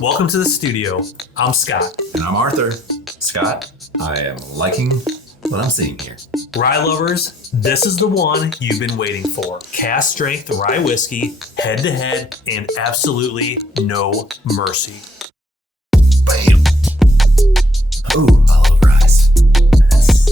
Welcome to the studio. I'm Scott. And I'm Arthur. Scott, I am liking what I'm seeing here. Rye lovers, this is the one you've been waiting for. Cask-strength rye whiskey, head-to-head, and absolutely no mercy. Bam! Ooh, I love ryes. Yes.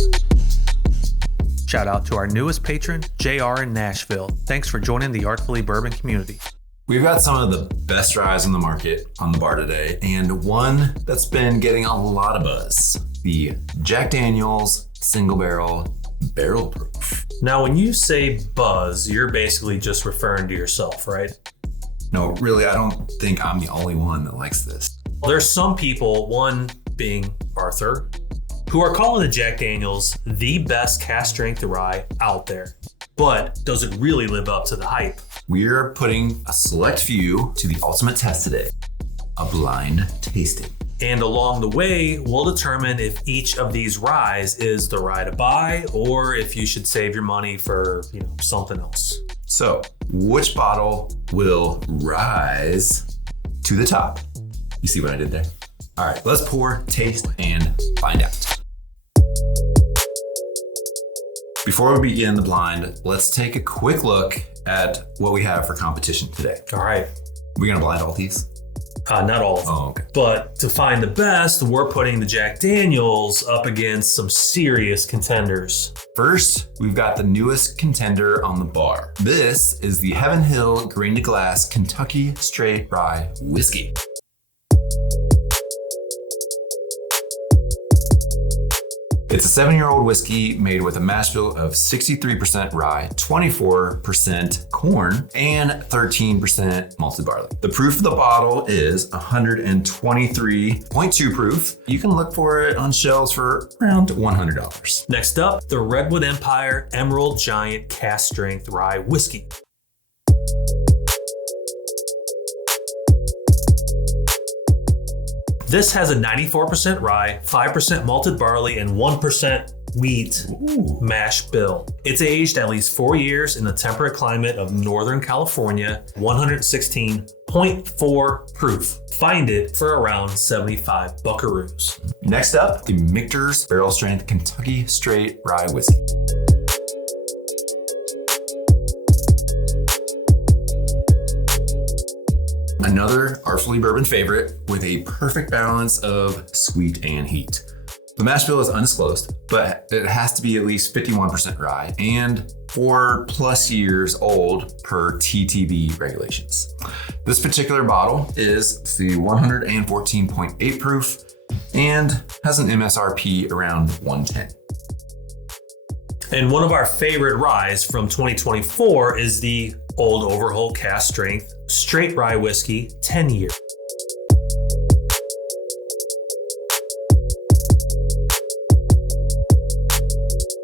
Shout out to our newest patron, JR in Nashville. Thanks for joining the Artfully Bourbon community. We've got some of the best ryes on the market on the bar today, and one that's been getting a lot of buzz. The Jack Daniel's Single Barrel Barrel Proof. Now, when you say buzz, you're basically just referring to yourself, right? No, really, I don't think I'm the only one that likes this. There's some people, one being Arthur, who are calling the Jack Daniel's the best cask-strength rye out there. But does it really live up to the hype? We're putting a select few to the ultimate test today, a blind tasting. And along the way, we'll determine if each of these ryes is the rye to buy or if you should save your money for, something else. So, which bottle will rise to the top? You see what I did there? All right, let's pour, taste, and find out. Before we begin the blind, let's take a quick look at what we have for competition today. All right. We're gonna blind all these? Not all of them. Oh, okay. But to find the best, we're putting the Jack Daniel's up against some serious contenders. First, we've got the newest contender on the bar. This is the Heaven Hill Grain to Glass Kentucky Straight Rye Whiskey. It's a 7-year-old whiskey made with a mash bill of 63% rye, 24% corn, and 13% malted barley. The proof of the bottle is 123.2 proof. You can look for it on shelves for around $100. Next up, the Redwood Empire Emerald Giant Cask-strength Rye Whiskey. This has a 94% rye, 5% malted barley, and 1% wheat mash bill. It's aged at least 4 years in the temperate climate of Northern California, 116.4 proof. Find it for around 75 buckaroos. Next up, the MICHTER'S Barrel Strength Kentucky Straight Rye Whiskey. Another Artfully Bourbon favorite with a perfect balance of sweet and heat. The mash bill is undisclosed, but it has to be at least 51% rye and 4+ years old per TTB regulations. This particular bottle is the 114.8 proof and has an MSRP around 110. And one of our favorite ryes from 2024 is the Old Overholt Cask-strength Straight Rye Whiskey 10 year.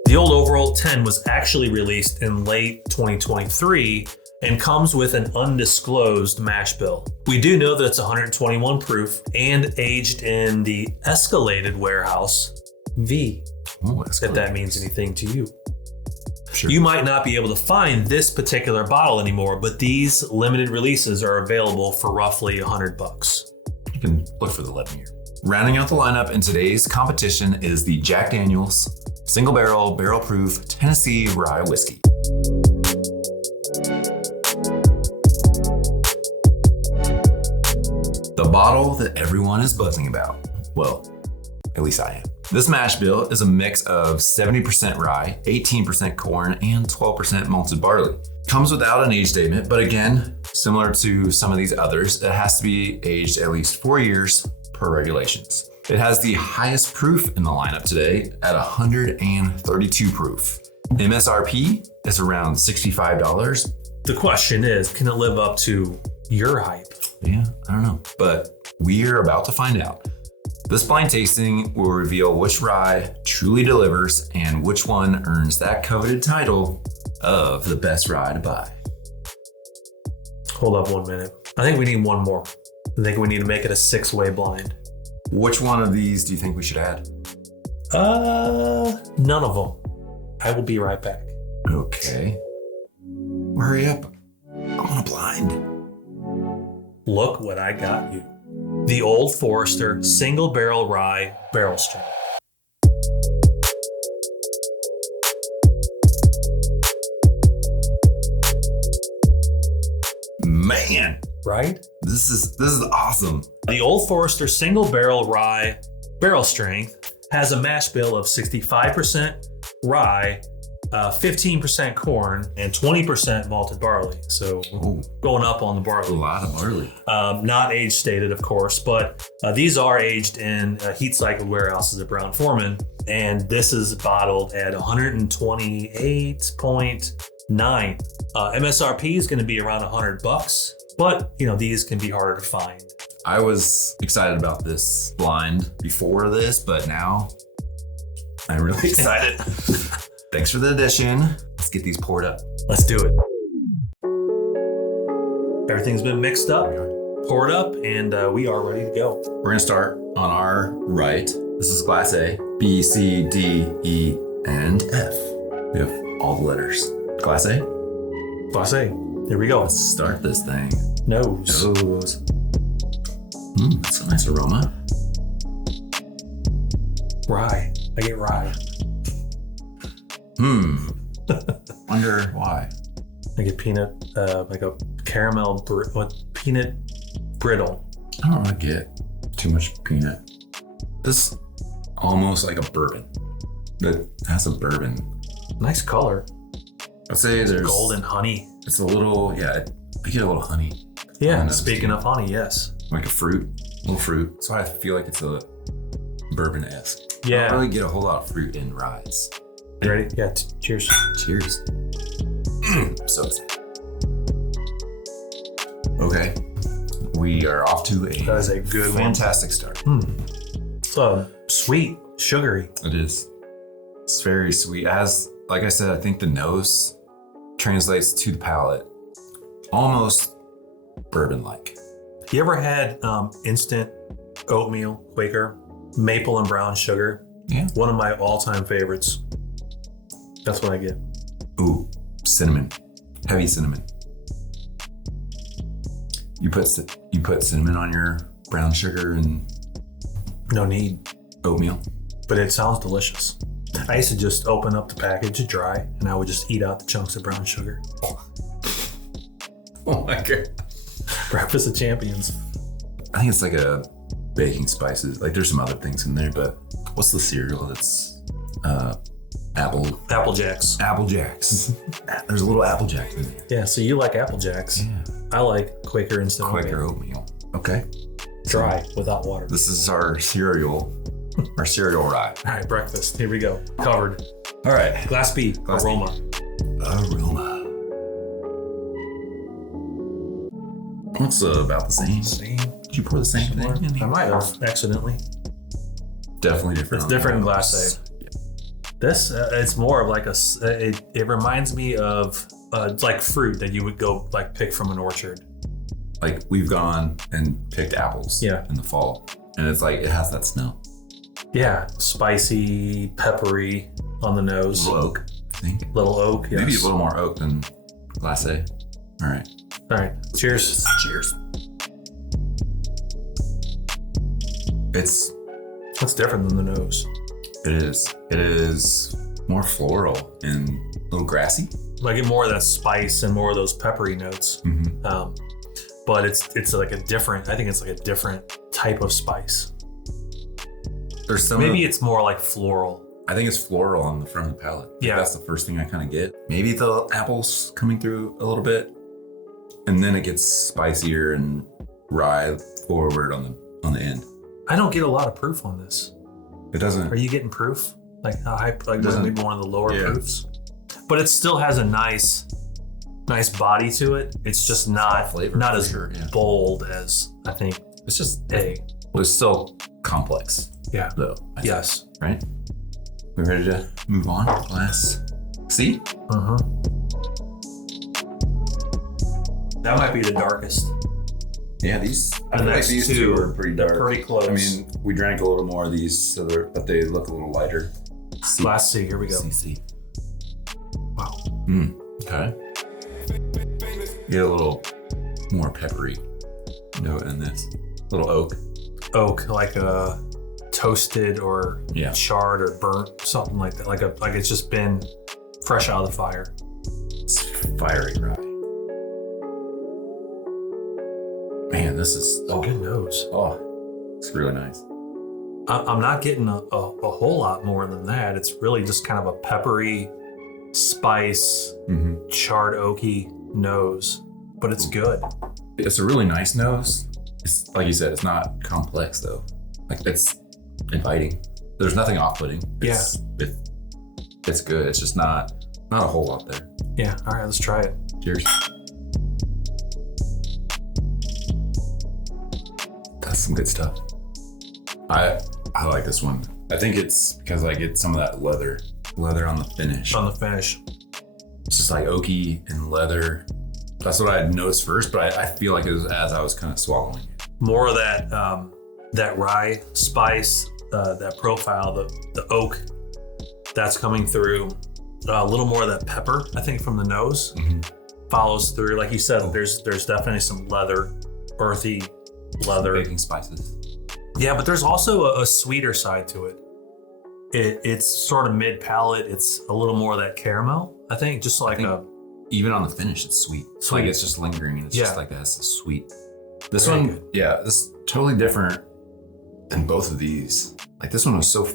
The Old Overholt 10 was actually released in late 2023 and comes with an undisclosed mash bill. We do know that it's 121 proof and aged in the Escalated Warehouse V. If that means anything to you. Sure. You might not be able to find this particular bottle anymore, but these limited releases are available for roughly $100. You can look for the 11 year. Rounding out the lineup in today's competition is the Jack Daniel's Single Barrel Barrel Proof Tennessee Rye Whiskey. The bottle that everyone is buzzing about. Well, at least I am. This mash bill is a mix of 70% rye, 18% corn, and 12% malted barley. Comes without an age statement, but again, similar to some of these others, it has to be aged at least 4 years per regulations. It has the highest proof in the lineup today at 132 proof. MSRP is around $65. The question is, can it live up to your hype? Yeah, I don't know, but we're about to find out. This blind tasting will reveal which rye truly delivers and which one earns that coveted title of the best rye to buy. Hold up 1 minute. I think we need one more. I think we need to make it a 6-way blind. Which one of these do you think we should add? None of them. I will be right back. Okay. Hurry up. I want a blind. Look what I got you. The Old Forester Single Barrel Rye Barrel Strength. Man, Right? this is awesome. The Old Forester Single Barrel Rye Barrel Strength has a mash bill of 65% rye, 15% corn, and 20% malted barley. So going up on the A barley. lot of barley. Not age stated, of course, but these are aged in heat cycled warehouses at Brown Forman. And this is bottled at 128.9. MSRP is going to be around $100, but these can be harder to find. I was excited about this blind before this, but now I'm really excited. Thanks for the addition. Let's get these poured up. Let's do it. Everything's been mixed up, poured up, and we are ready to go. We're gonna start on our right. This is Class A, B, C, D, E, and F. We have all the letters. Class A. Class A. Here we go. Let's start this thing. Nose. That's a nice aroma. Rye. I get rye. Wonder why. I get peanut, like a caramel, peanut brittle. I don't really get too much peanut. This almost like a bourbon. That has a bourbon. Nice color. I'd say there's Golden honey. It's a little, I get a little honey. Yeah, speaking of honey, yes. Like a little fruit. That's why I feel like it's a bourbon-esque. Yeah. I don't really get a whole lot of fruit in ryes. You ready? Yeah, cheers. Cheers. So excited. Okay. We are off to That is a good fantastic start. It's sweet, sugary. It is. It's very sweet. Like I said, I think the nose translates to the palate almost bourbon-like. You ever had instant oatmeal, Quaker, maple and brown sugar? Yeah. One of my all-time favorites. That's what I get. Ooh, cinnamon. Heavy cinnamon. You put cinnamon on your brown sugar and No need, oatmeal. but it sounds delicious. I used to just open up the package dry, and I would just eat out the chunks of brown sugar. Oh my God. Breakfast of champions. I think it's like a baking spices. Like there's some other things in there, but what's the cereal that's Apple Jacks. Apple Jacks. There's a little Apple Jack in there. Yeah, so you like Apple Jacks. Yeah. I like Quaker instant Quaker oatmeal. Okay. Dry, without water. This is our cereal rye. All right, breakfast. Here we go. Covered. All right. Glass B. Aroma. It's about the same. Did you pour the same thing in here? I might have accidentally. Definitely different. It's different in Glass A. Yeah. This, it's more of like it reminds me of like fruit that you would go like pick from an orchard. Like we've gone and picked apples in the fall, and it's like it has that smell. Yeah, spicy, peppery on the nose. Little oak, I think. Little oak, yes. Maybe a little more oak than Glass A. All right. All right, cheers. Cheers. It's different than the nose. It is more floral and a little grassy. I get more of that spice and more of those peppery notes. But it's like a different. I think it's like a different type of spice. There's some. Maybe it's more like floral. I think it's floral on the front of the palate. Yeah, that's the first thing I kind of get. Maybe the apples coming through a little bit, and then it gets spicier and rye forward on the end. I don't get a lot of proof on this. It doesn't. Are you getting proof? Like how high? Like maybe one of the lower proofs. But it still has a nice body to it. It's just not as bold as I think. It's just A. Well, it's still complex. Yeah. Though. Yes. Right. We ready to move on? Glass C. That might be the darkest. Yeah, these. I feel like these two are pretty dark. Pretty close. I mean, we drank a little more of these, so but they look a little lighter. Glass C. Here we go. C. Wow. Okay. Get a little more peppery note in this. Little oak. oak, like a toasted or charred or burnt, something like that. Like it's just been fresh out of the fire. It's fiery rye. Man, this is a good nose. Oh, it's really nice. I'm not getting a whole lot more than that. It's really just kind of a peppery, spice, charred oaky nose, but it's good. It's a really nice nose. It's like you said, it's not complex though. Like it's inviting. There's nothing off-putting. It's good. It's just not a whole lot there. Yeah. All right, let's try it. Cheers. That's some good stuff. I like this one. I think it's because I get some of that leather on the finish. On the finish. It's just like oaky and leather. That's what I had noticed first, but I feel like it was as I was kind of swallowing it. More of that rye spice, that profile, the oak that's coming through. A little more of that pepper, I think, from the nose follows through. Like you said, there's definitely some leather, earthy leather. Baking spices. Yeah, but there's also a sweeter side to it. It's sort of mid-palate. It's a little more of that caramel, I think, just like even on the finish, it's sweet. Like it's just lingering and it's just like that. It's sweet. This Very one, good. this is totally different than both of these. Like this one was so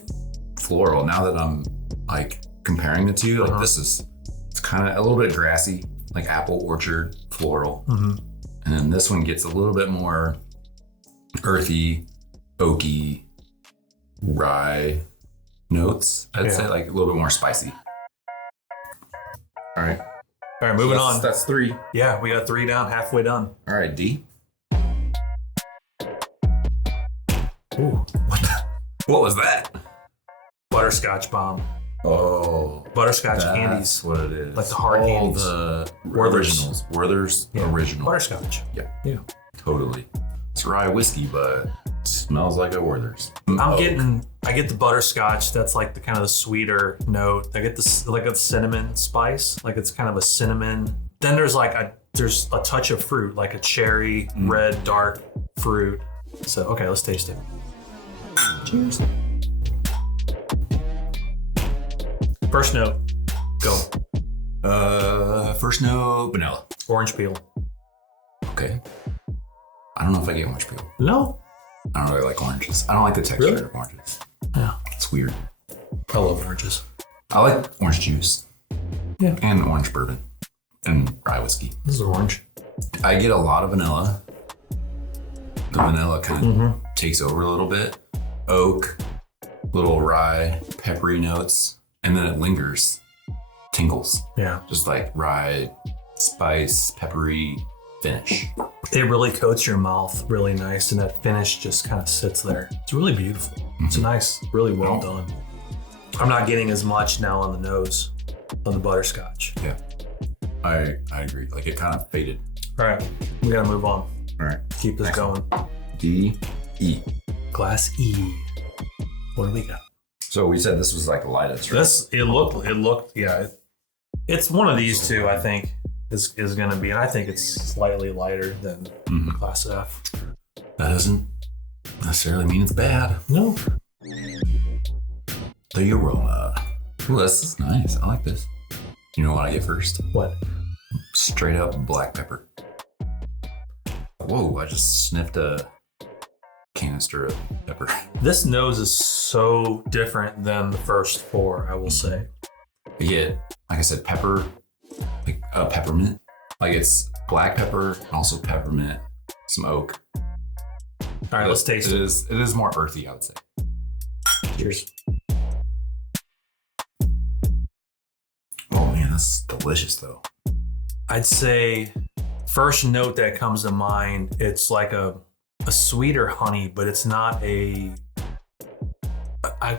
floral. Now that I'm like comparing the two, like it's kind of a little bit grassy, like apple orchard floral. And then this one gets a little bit more earthy, oaky, rye notes. I'd say like a little bit more spicy. All right, moving on. That's 3. Yeah, we got 3 down, halfway done. All right, D. Ooh, what was that? Butterscotch bomb. Oh, butterscotch candies. That's what it is. Like the hard candies. The Werther's. Werther's original. Butterscotch. Yeah, totally. It's rye whiskey, but it smells like a Werther's. I get the butterscotch. That's like the kind of the sweeter note. I get this like a cinnamon spice. Like it's kind of a cinnamon. Then there's there's a touch of fruit, like a cherry, red, dark fruit. So, okay, let's taste it. Cheers. First note, go. First note, vanilla. Orange peel. Okay. I don't know if I get orange peel. No. I don't really like oranges. I don't like the texture of oranges. Yeah. It's weird. I love oranges. I like orange juice. Yeah. And orange bourbon. And rye whiskey. This is orange. I get a lot of vanilla. The vanilla kind of takes over a little bit. Oak, little rye, peppery notes. And then it lingers. Tingles. Yeah. Just like rye, spice, peppery finish. It really coats your mouth really nice, and that finish just kind of sits there. It's really beautiful. It's nice, really well done. I'm not getting as much now on the nose on the butterscotch. Yeah, I agree. Like it kind of faded. All right, we gotta move on. All right, keep this going. D, E. Glass E. What do we got? So we said this was like the lightest, right? It looked, yeah. It's one of these two, I think, is going to be, and I think it's slightly lighter than Class F. That doesn't necessarily mean it's bad. No. The aroma. Ooh, this is nice. I like this. You know what I get first? What? Straight up black pepper. Whoa, I just sniffed a canister of pepper. This nose is so different than the first 4, I will say. I get, like I said, pepper, like peppermint. Like it's black pepper and also peppermint, some oak. All right, let's taste it. It is more earthy, I would say. Cheers. Oh man, this is delicious though. I'd say first note that comes to mind, it's like a sweeter honey, but it's not I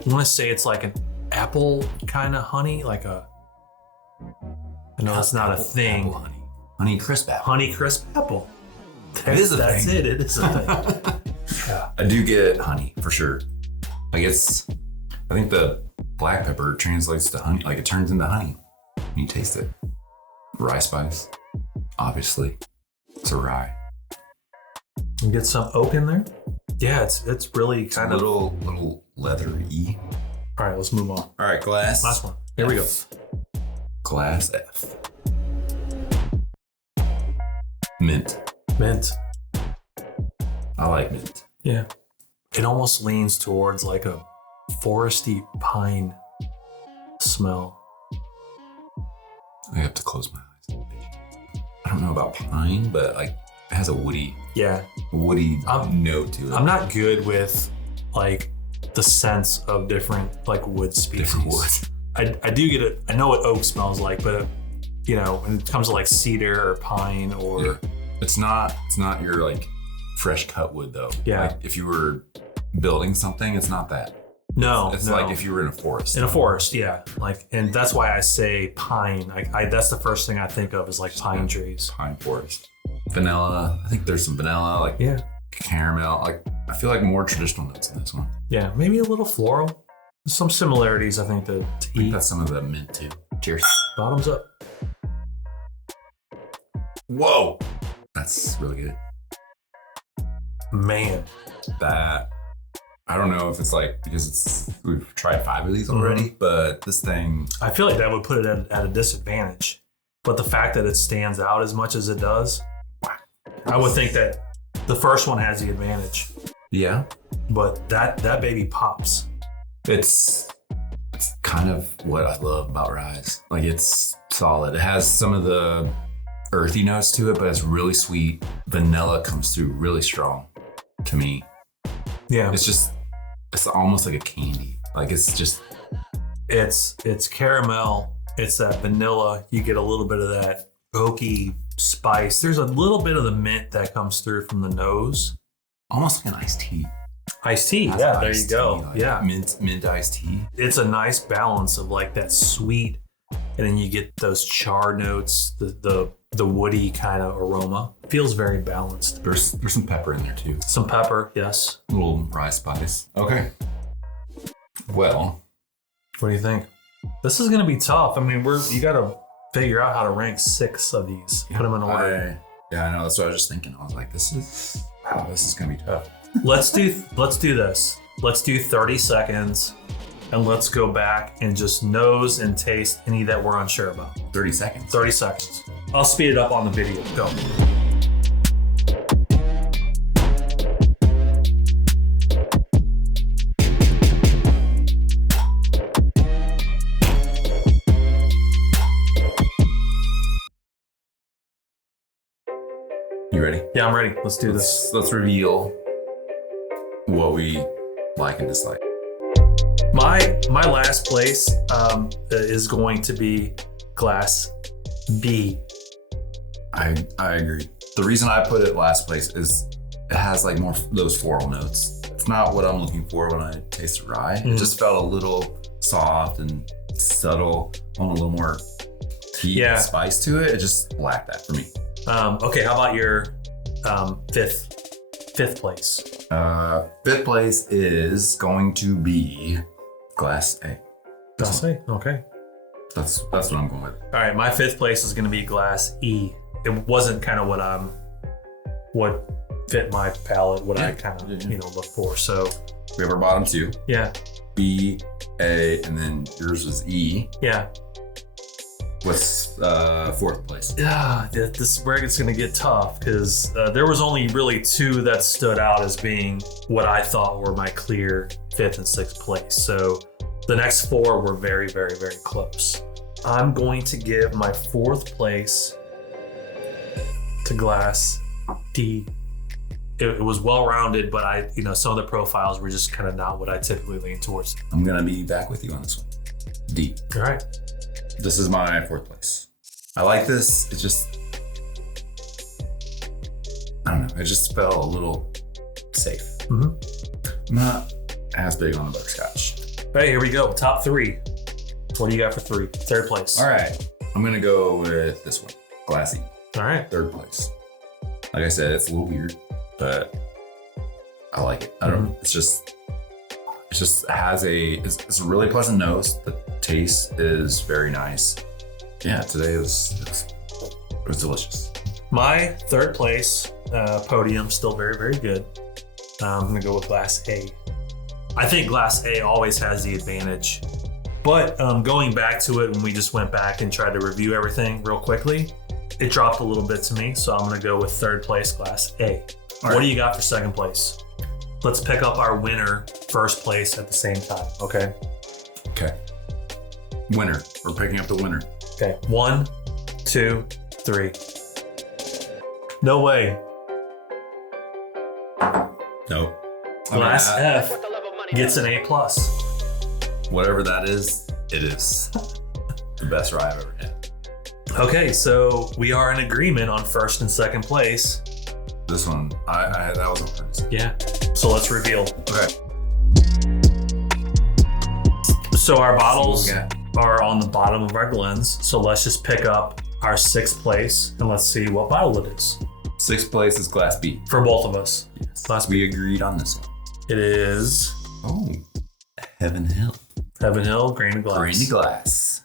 want to say it's like an apple kind of honey, like I know that's not a thing. Honey crisp apple. Honey crisp apple. It is a thing. That's it. It is a thing. Yeah. I do get honey for sure. Like I think the black pepper translates to honey. Like it turns into honey when you taste it. Rye spice, obviously. It's a rye. And get some oak in there. Yeah, it's really kind of little leathery. All right, let's move on. All right, glass. Last one. Here we go. Glass F. Mint. Mint. I like mint. Yeah. It almost leans towards like a foresty pine smell. I have to close my eyes. I don't know about pine, but like it has a woody note to it. I'm not good with like the sense of different like wood species. Different wood. I do get it. I know what oak smells like, but you know, when it comes to like cedar or pine or yeah. It's not your like fresh cut wood though. Yeah. Like if you were building something, it's not that. No. It's like if you were in a forest. In a forest, yeah. Like, and that's why I say pine. That's the first thing I think of is like pine trees. Pine forest. Vanilla. I think there's some vanilla, like caramel. Like I feel like more traditional notes in this one. Yeah, maybe a little floral. There's some similarities, I think, to I think that's some of the mint too. Cheers. Bottoms up. Whoa. That's really good. Man. That, I don't know if it's like, because we've tried 5 of these already, but this thing. I feel like that would put it at a disadvantage. But the fact that it stands out as much as it does, I would think that the first one has the advantage. Yeah. But that baby pops. It's kind of what I love about ryes. Like it's solid. It has some of the earthy notes to it, but it's really sweet. Vanilla comes through really strong to me. Yeah. It's almost like a candy. Like it's caramel. It's that vanilla. You get a little bit of that oaky spice. There's a little bit of the mint that comes through from the nose. Almost like an iced tea. Iced tea, yeah, there you go. Like yeah. Mint iced tea. It's a nice balance of like that sweet, and then you get those char notes, the woody kind of aroma. Feels very balanced. There's some pepper in there too. Some pepper, yes. A little rye spice. Okay. Well. What do you think? This is gonna be tough. I mean, you gotta figure out how to rank 6 of these. Put them in order. Yeah, I know. That's what I was just thinking. I was like, this is gonna be tough. Let's do this. Let's do 30 seconds and let's go back and just nose and taste any that we're unsure about. 30 seconds. 30 seconds. I'll speed it up on the video. Go. You ready? Yeah, I'm ready. Let's do this. Let's reveal what we like and dislike. My last place is going to be glass B. I agree. The reason I put it last place is it has like more those floral notes. It's not what I'm looking for when I taste rye. It just felt a little soft and subtle, on a little more heat and spice to it. It just lacked that for me. Okay, how about your fifth place? Fifth place is going to be glass A. Glass A, okay. That's what I'm going with. All right, my 5th place is going to be glass E. It wasn't kind of what fit my palate, what I kind of look for. So we have our bottom 2. Yeah. B, A, and then yours is E. Yeah. What's 4th place? Yeah, this is where it's going to get tough because there was only really 2 that stood out as being what I thought were my clear 5th and 6th place. So the next 4 were very, very, very close. I'm going to give my 4th place to glass D. It was well-rounded, but some of the profiles were just kind of not what I typically lean towards. I'm going to be back with you on this one. D. All right. This is my 4th place. I like this. It's just, I don't know. It just felt a little safe. Mm-hmm. I'm not as big on the butterscotch. Hey, here we go. Top 3. What do you got for 3? 3rd place. All right. I'm going to go with this one. Glassy. All right. 3rd place. Like I said, it's a little weird, but I like it. I don't know. It's just has it's a really pleasant nose. The taste is very nice. Yeah, today it was delicious. My 3rd place podium, still very, very good. I'm gonna go with Glass A. I think Glass A always has the advantage. But going back to it, when we just went back and tried to review everything real quickly, it dropped a little bit to me. So I'm gonna go with third place, Glass A. What do you got for second place? Let's pick up our winner, first place at the same time, okay? Okay. Winner. We're picking up the winner. Okay, 1, 2, 3. No way. No. Glass F gets an A+. Whatever that is, it is the best rye I've ever had. Okay, so we are in agreement on first and second place. This one, that was on purpose. Yeah. So let's reveal. Okay. So our bottles Okay. are on the bottom of our glens. So let's just pick up our sixth place and let's see what bottle it is. Sixth place is Glass B. For both of us. Yes. Glass B. We agreed on this one. It is Heaven Hill. Heaven Hill Grain of Glass. Grain of Glass.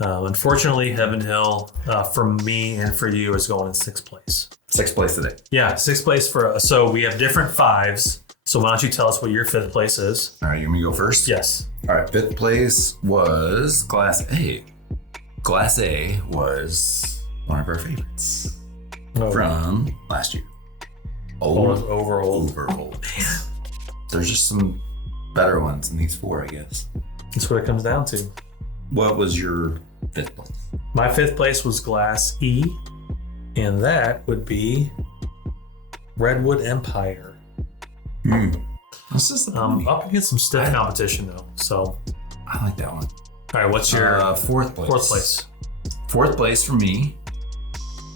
Unfortunately, Heaven Hill, for me and for you, is going in sixth place. Sixth place today. Yeah, sixth place for us. So we have different fives. So why don't you tell us what your fifth place is? All right, you want me to go first? Yes. All right, fifth place was Glass A. Glass A was one of our favorites from last year. Overhold. Overhold. There's just some better ones than these four, I guess. That's what it comes down to. What was your fifth place? My fifth place was Glass E, and that would be Redwood Empire. This is Up against some stiff competition though. So, I like that one. all right, what's your fourth place? fourth place? Fourth place for me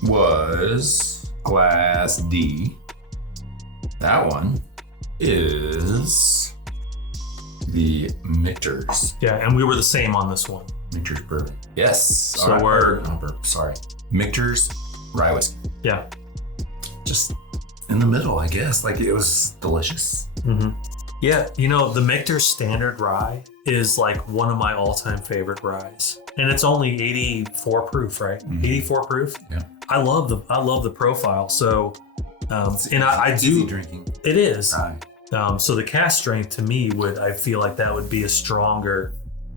was Glass D. That one is the MICHTER'S. Yeah, and we were the same on this one. MICHTER'S bourbon. Yes. So we're sorry. MICHTER'S rye whiskey. yeah. Just in the middle, I guess. Like it was delicious. Mm-hmm. Yeah, you know, the MICHTER'S Standard Rye is like one of my all-time favorite ryes. And it's only 84 proof, right? 84 proof. Yeah. I love the profile. So and I do easy drinking. It is. Rye. So the cask-strength to me I feel like that would be a stronger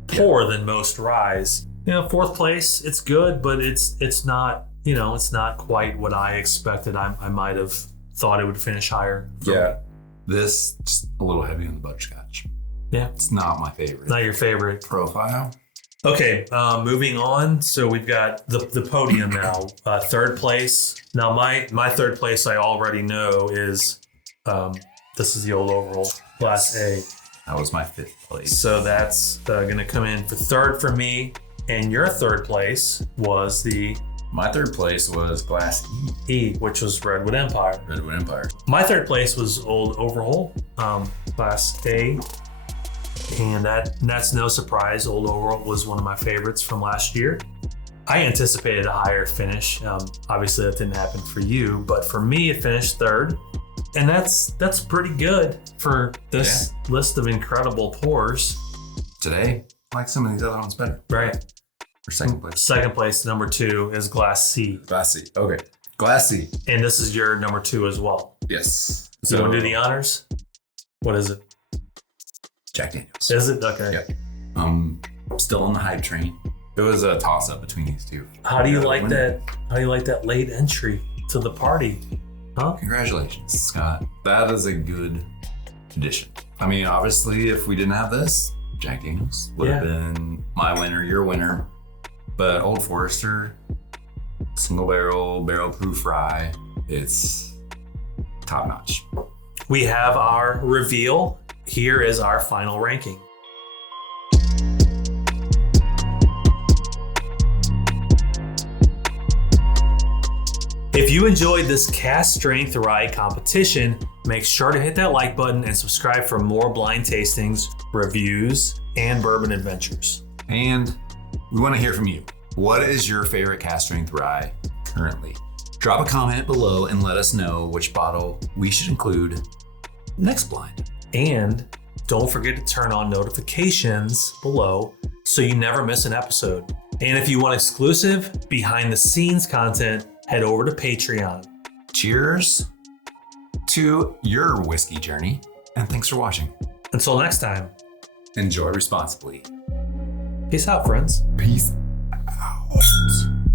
pour than most ryes. You know, fourth place, it's good, but it's not, you know, it's not quite what I expected. I might have thought it would finish higher. Yeah. This just a little heavy on the butterscotch. Yeah. It's not my favorite. Not your favorite. Profile. Okay, moving on. So we've got the podium now. Third place. Now my third place I already know is this is the old Overholt Glass A. That was my fifth place. So that's gonna come in for third for me. And your third place was My third place was Glass E, which was Redwood Empire. Redwood Empire. My third place was Old Overholt, Glass A. And that's no surprise. Old Overholt was one of my favorites from last year. I anticipated a higher finish. Obviously that didn't happen for you, but for me it finished third. And that's pretty good for this list of incredible pours. Today, I like some of these other ones better. Right. For second place. Second place, number 2 is Glass C. Glass C. Okay. Glass C. And this is your number 2 as well. Yes. So you want to do the honors? What is it? Jack Daniels. Is it? Okay. Yeah. Still on the hype train. It was a toss-up between these two. How do you like that? How do you like that late entry to the party? Huh? Congratulations, Scott. That is a good addition. I mean, obviously, if we didn't have this, Jack Daniels would have been my winner, your winner. But Old Forester, single barrel proof rye, it's top notch. We have our reveal. Here is our final ranking. If you enjoyed this cask-strength rye competition, make sure to hit that like button and subscribe for more blind tastings, reviews, and bourbon adventures. And we want to hear from you. What is your favorite cask-strength rye currently? Drop a comment below and let us know which bottle we should include next blind. And don't forget to turn on notifications below so you never miss an episode. And if you want exclusive behind the scenes content, head over to Patreon. Cheers to your whiskey journey. And thanks for watching. Until next time, enjoy responsibly. peace out, friends. Peace out.